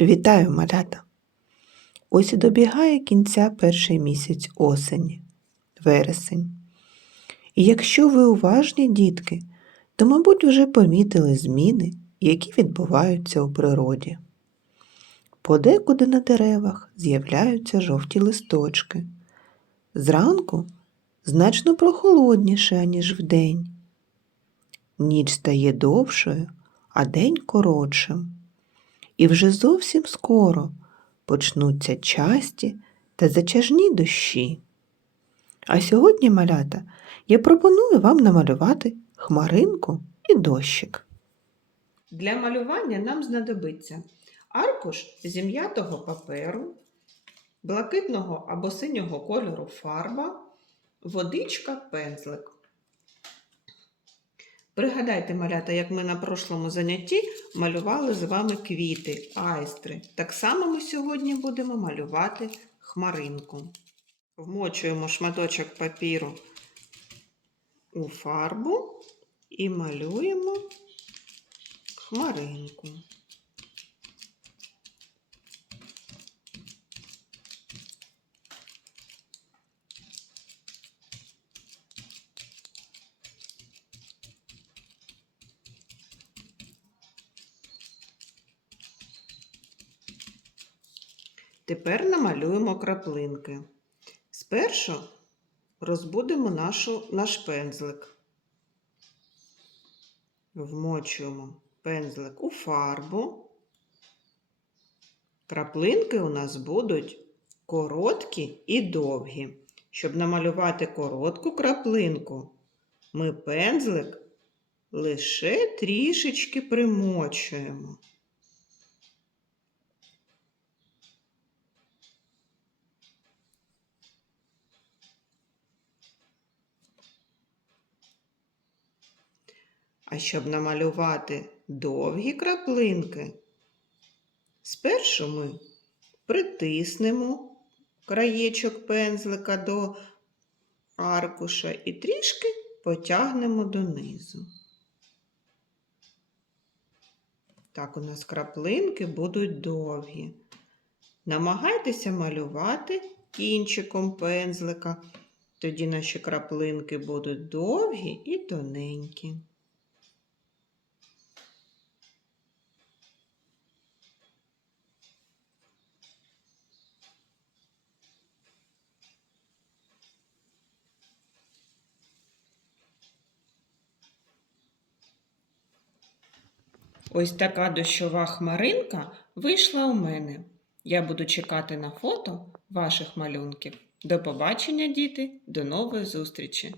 Вітаю, малята! Ось і добігає кінця перший місяць осені, вересень. І якщо ви уважні, дітки, то, мабуть, вже помітили зміни, які відбуваються у природі. Подекуди на деревах з'являються жовті листочки. Зранку значно прохолодніше, ніж вдень. Ніч стає довшою, а день коротшим. І вже зовсім скоро почнуться часті та затяжні дощі. А сьогодні, малята, я пропоную вам намалювати хмаринку і дощик. Для малювання нам знадобиться аркуш зім'ятого паперу, блакитного або синього кольору фарба, водичка, пензлик. Пригадайте, малята, як ми на прошлому занятті малювали з вами квіти, айстри. Так само ми сьогодні будемо малювати хмаринку. Вмочуємо шматочок папіру у фарбу і малюємо хмаринку. Тепер намалюємо краплинки. Спершу розбудемо нашу, наш пензлик. Вмочуємо пензлик у фарбу. Краплинки у нас будуть короткі і довгі. Щоб намалювати коротку краплинку, ми пензлик лише трішечки примочуємо. А щоб намалювати довгі краплинки, спершу ми притиснемо краєчок пензлика до аркуша і трішки потягнемо донизу. Так, у нас краплинки будуть довгі. Намагайтеся малювати кінчиком пензлика, тоді наші краплинки будуть довгі і тоненькі. Ось така дощова хмаринка вийшла у мене. Я буду чекати на фото ваших малюнків. До побачення, діти, до нової зустрічі!